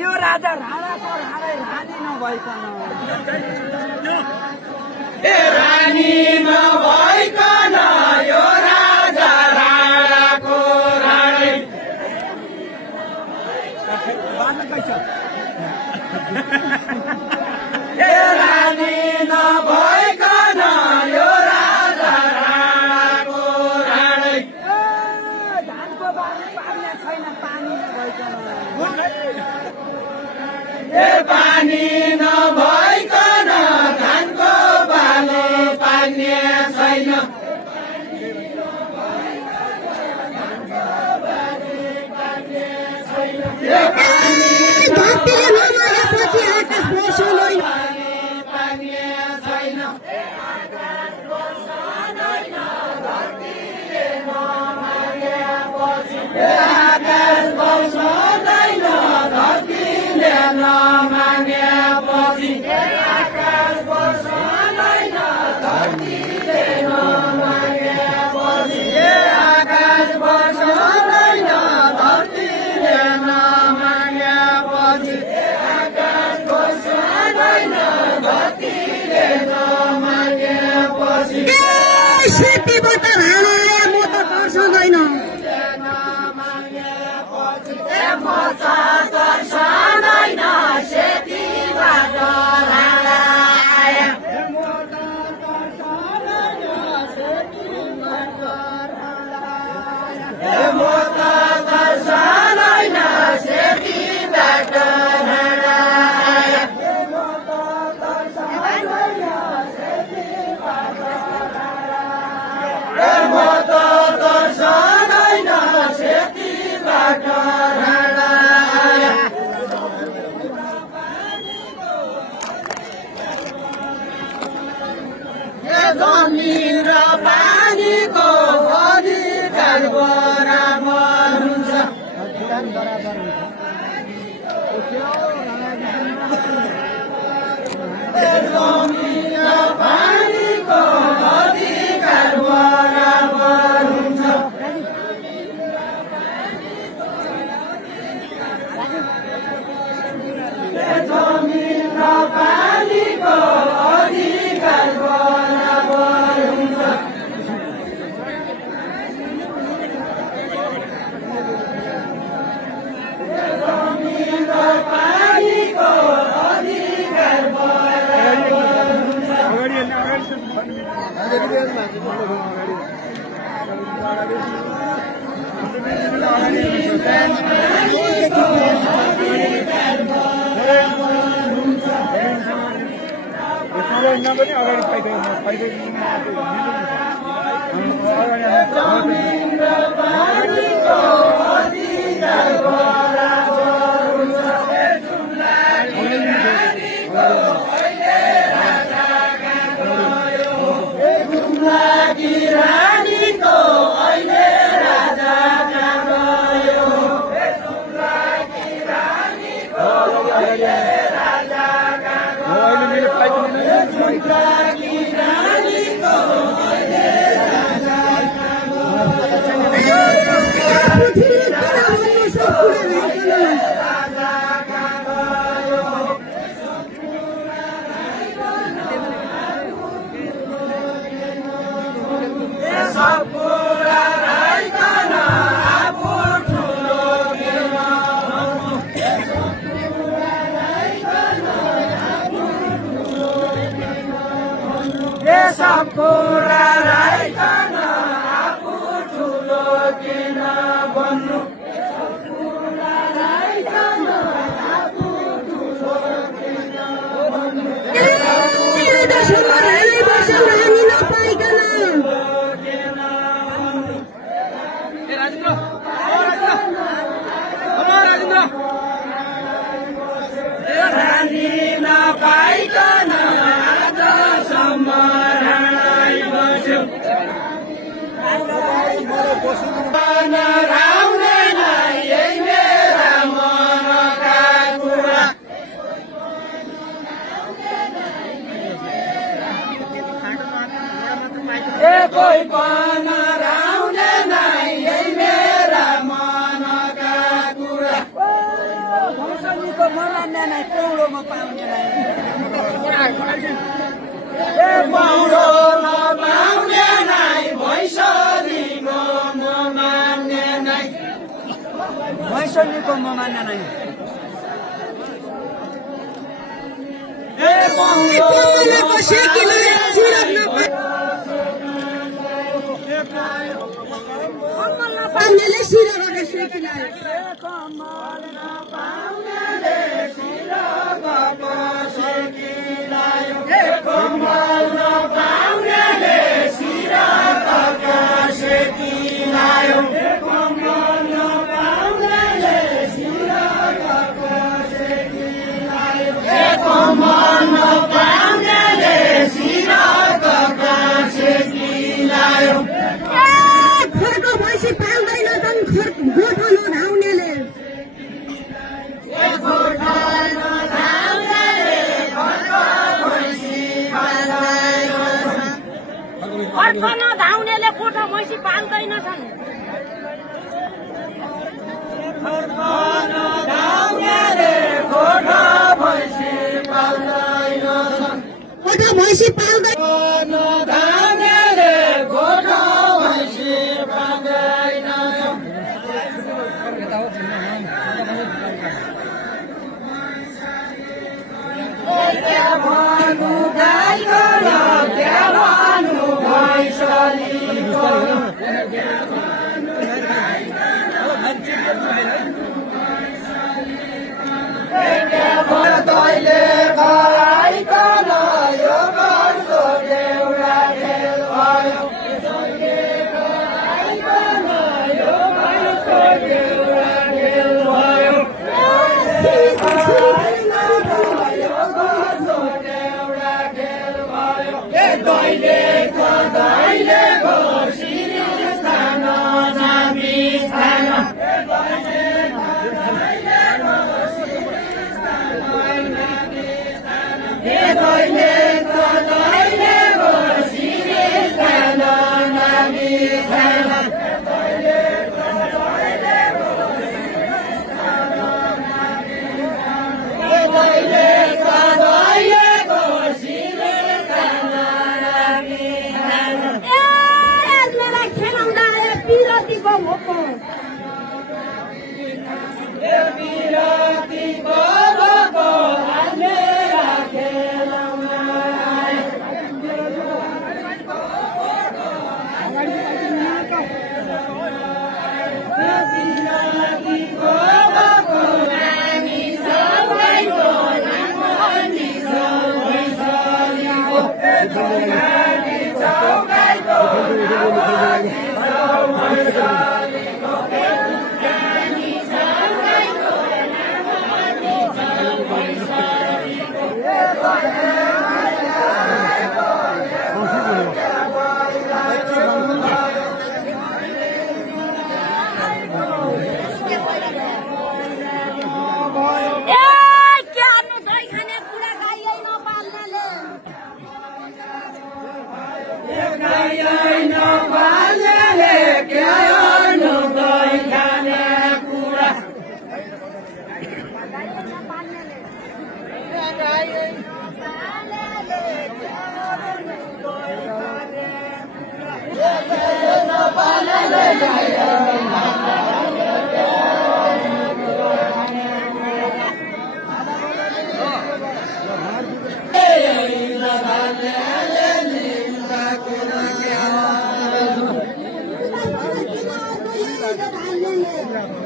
यो राजा राणाको राणै रानी नभइकन रानी नभइकन यो राजा राणाको राणै रानी नभइकन यो राजा राणाको राणै धानको बाली पार्ने छैन पानी नभइकन पानी नभइकन धानको बाली पार्ने छैन आकाश बर्षदैन धरतीले नमागेपछि आकाश बर्षदैन धरतीले नमागेपछि आकाश बर्षदैन धरतीले नमागेपछि आकाश बर्षदैन धरतीले नमागेपछि सेतीबाट राणाले म त तर्सँदैन तर्सँदैन सेतीबाट राणा आया म त तर्सँदैन सेतीबाट राणा आया म त तर्सँदैन सेतीबाट राणा आया जमिन र पानीको अधिकार बराबर हुन्छ जमिन र पानीको अधिकार बराबर हुन्छ जमिन र पानीको अधिकार बराबर हुन्छ जमिन र पानीको अधिकार बराबर हुन्छ जमिन र पानीको अधिकार बराबर हुन्छ जुम्लाकी रानीको अहिले राजा कहाँ गयो जुम्लाकी रानीको अहिले राजा कहाँ गयो जुम्लाकी रानीको अहिले राजा कहाँ गयो सब कुरा राइकन आफू ठुलो किन सब कुरा राइकन आफू ठुलो किन भन्नु रानी नपाइकन आजसम्म राणाइ बस्यो नराउँदैन यही मेरा मनका कुरा कोही पनि राउने पौरो नपाउने नै भैँसनीको म मान्ने नै भैँसनीको म मान्ने नै कमलको सेकीलाई सिरक कमल नपाउनेले सिरकको सेकीलाई कमल नपाउनेले सिरकको सेकीलाई कमल नपाउनेले सिरकको सेकीलाई कमल नपाउनेले सिरकको सेकीलाई कमल नपाउनेले सिरकको सेकीलाई खर्को भैँसी पाल्दैनछन् गोठो नधाउनेले खर्को नधाउनेले गोठो भैँसी पाल्दैनछन् खर्को नधाउनेले गोठो भैँसी पाल्दैनछन् गोठो भैँसी पाल्दैन नधाउनेले गोठो भैँसी पाल्दैनछन् भन्नु गाईको र क्या भन्नु भैँसनीको तैले खराइकन यो वर्षो देउरा खेल भयो खराइकन यो वर्षो देउरा खेल भयो दैले घोषिरी स्थान नामी स्थान दैले घोषिरी स्थान नामी स्थान Hallelujah.